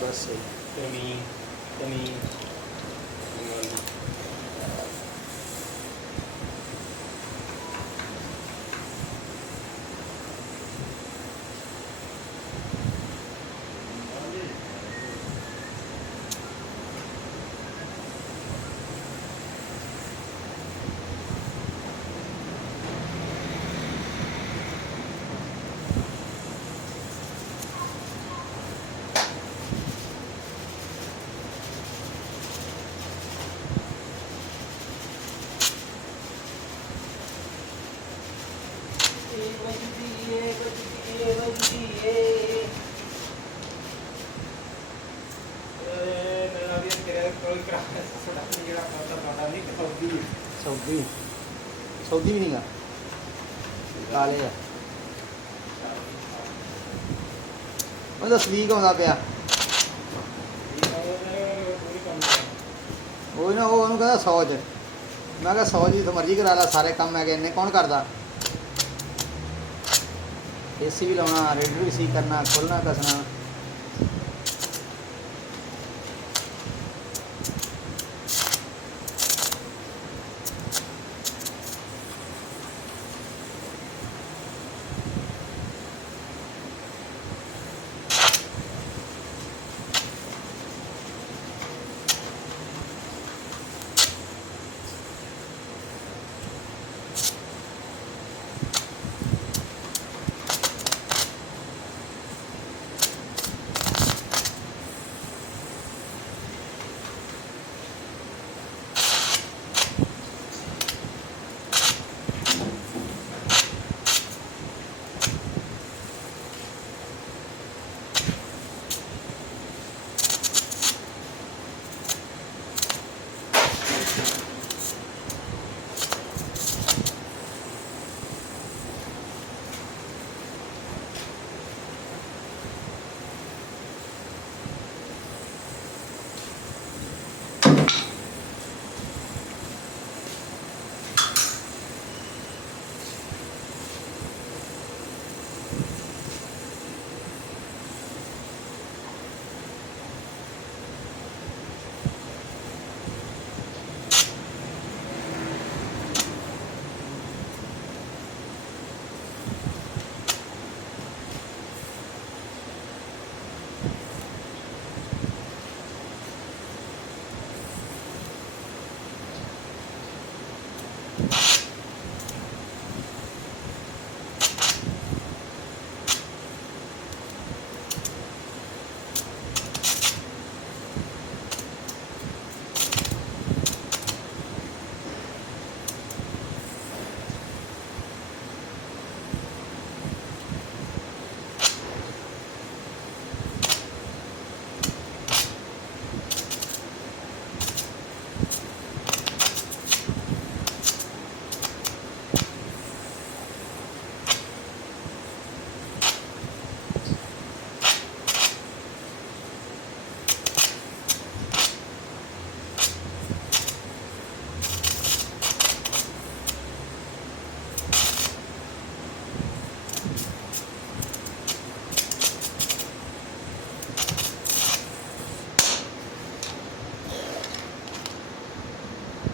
बस सही कमी कमी सऊदी सऊदी भी नहीं गा काले है मतलब सलीक आਉਂਦਾ ਪਿਆ ਉਹ ਨਾ ਉਹ ਉਹਨੂੰ ਕਹਿੰਦਾ 100 ਚ ਮੈਂ ਕਿਹਾ 100 ਜੀ ਤਾਂ ਮਰਜ਼ੀ ਕਰਾ ਲਾ ਸਾਰੇ ਕੰਮ ਹੈਗੇ ਇੰਨੇ ਕੌਣ ਕਰਦਾ ਏਸੀ ਵੀ ਲਾਉਣਾ ਰੇਡੀਏਟਰ ਵੀ ਸੀ ਕਰਨਾ ਖੋਲਣਾ ਕਸਣਾ